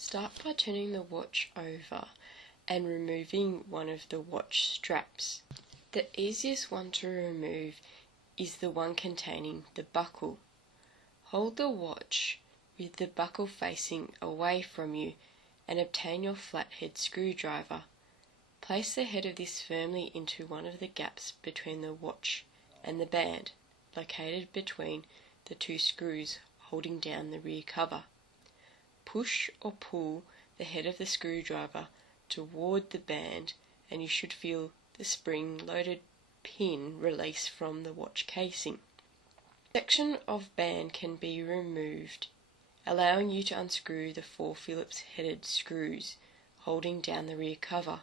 Start by turning the watch over and removing one of the watch straps. The easiest one to remove is the one containing the buckle. Hold the watch with the buckle facing away from you and obtain your flathead screwdriver. Place the head of this firmly into one of the gaps between the watch and the band, located between the two screws holding down the rear cover. Push or pull the head of the screwdriver toward the band and you should feel the spring-loaded pin release from the watch casing. A section of band can be removed, allowing you to unscrew the 4 Phillips headed screws holding down the rear cover.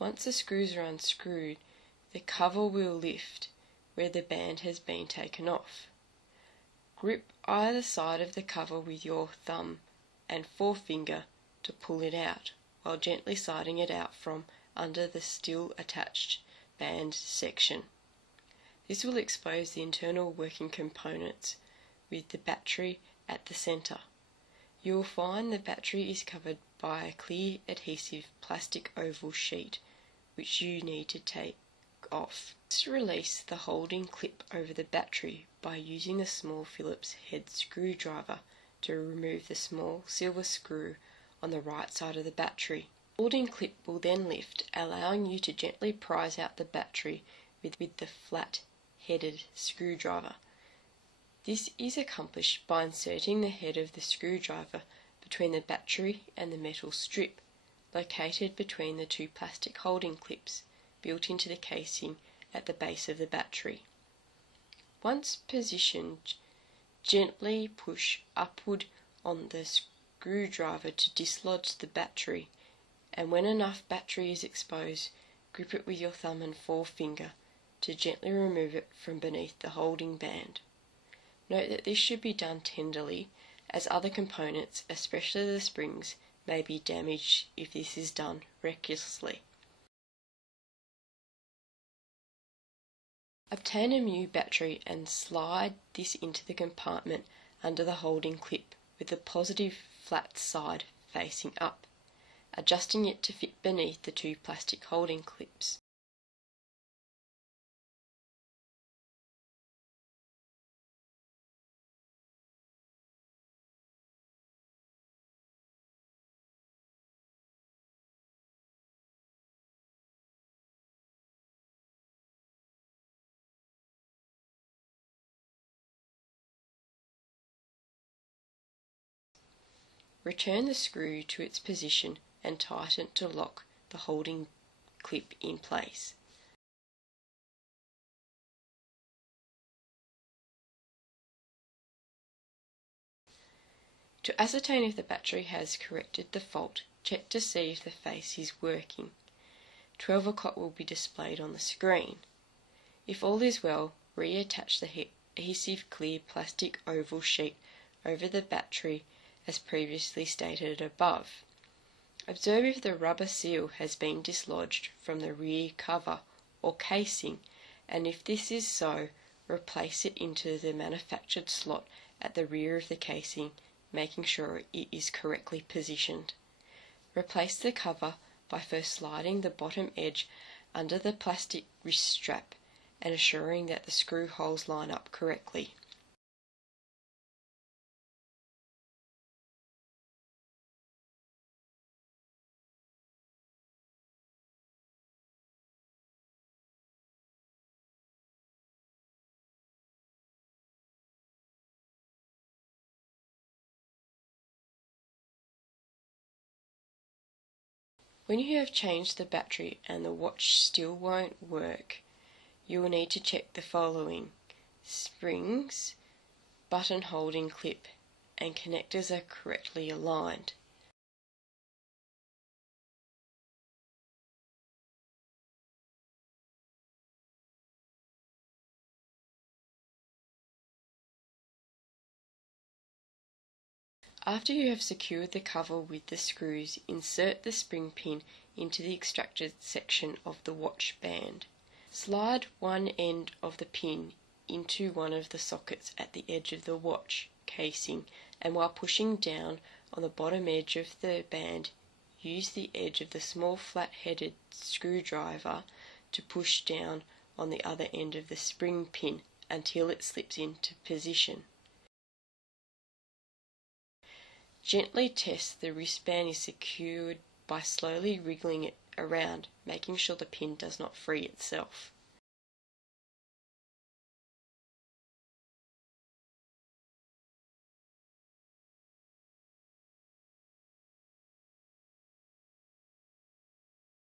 Once the screws are unscrewed, the cover will lift where the band has been taken off. Grip either side of the cover with your thumb and forefinger to pull it out, while gently sliding it out from under the still attached band section. This will expose the internal working components with the battery at the centre. You will find the battery is covered by a clear adhesive plastic oval sheet which you need to take off. Just release the holding clip over the battery by using the small Phillips head screwdriver to remove the small silver screw on the right side of the battery. The holding clip will then lift, allowing you to gently prise out the battery with the flat-headed screwdriver. This is accomplished by inserting the head of the screwdriver between the battery and the metal strip, located between the 2 plastic holding clips built into the casing at the base of the battery. Once positioned, gently push upward on the screwdriver to dislodge the battery, and when enough battery is exposed, grip it with your thumb and forefinger to gently remove it from beneath the holding band. Note that this should be done tenderly, as other components, especially the springs, may be damaged if this is done recklessly. Obtain a new battery and slide this into the compartment under the holding clip with the positive flat side facing up, adjusting it to fit beneath the 2 plastic holding clips. Return the screw to its position and tighten to lock the holding clip in place. To ascertain if the battery has corrected the fault, check to see if the face is working. 12 o'clock will be displayed on the screen. If all is well, reattach the adhesive clear plastic oval sheet over the battery as previously stated above. Observe if the rubber seal has been dislodged from the rear cover or casing, and if this is so, replace it into the manufactured slot at the rear of the casing, making sure it is correctly positioned. Replace the cover by first sliding the bottom edge under the plastic wrist strap and assuring that the screw holes line up correctly. When you have changed the battery and the watch still won't work, you will need to check the following: springs, button holding clip and connectors are correctly aligned. After you have secured the cover with the screws, insert the spring pin into the extracted section of the watch band. Slide one end of the pin into one of the sockets at the edge of the watch casing, and while pushing down on the bottom edge of the band, use the edge of the small flat-headed screwdriver to push down on the other end of the spring pin until it slips into position. Gently test the wristband is secured by slowly wriggling it around, making sure the pin does not free itself.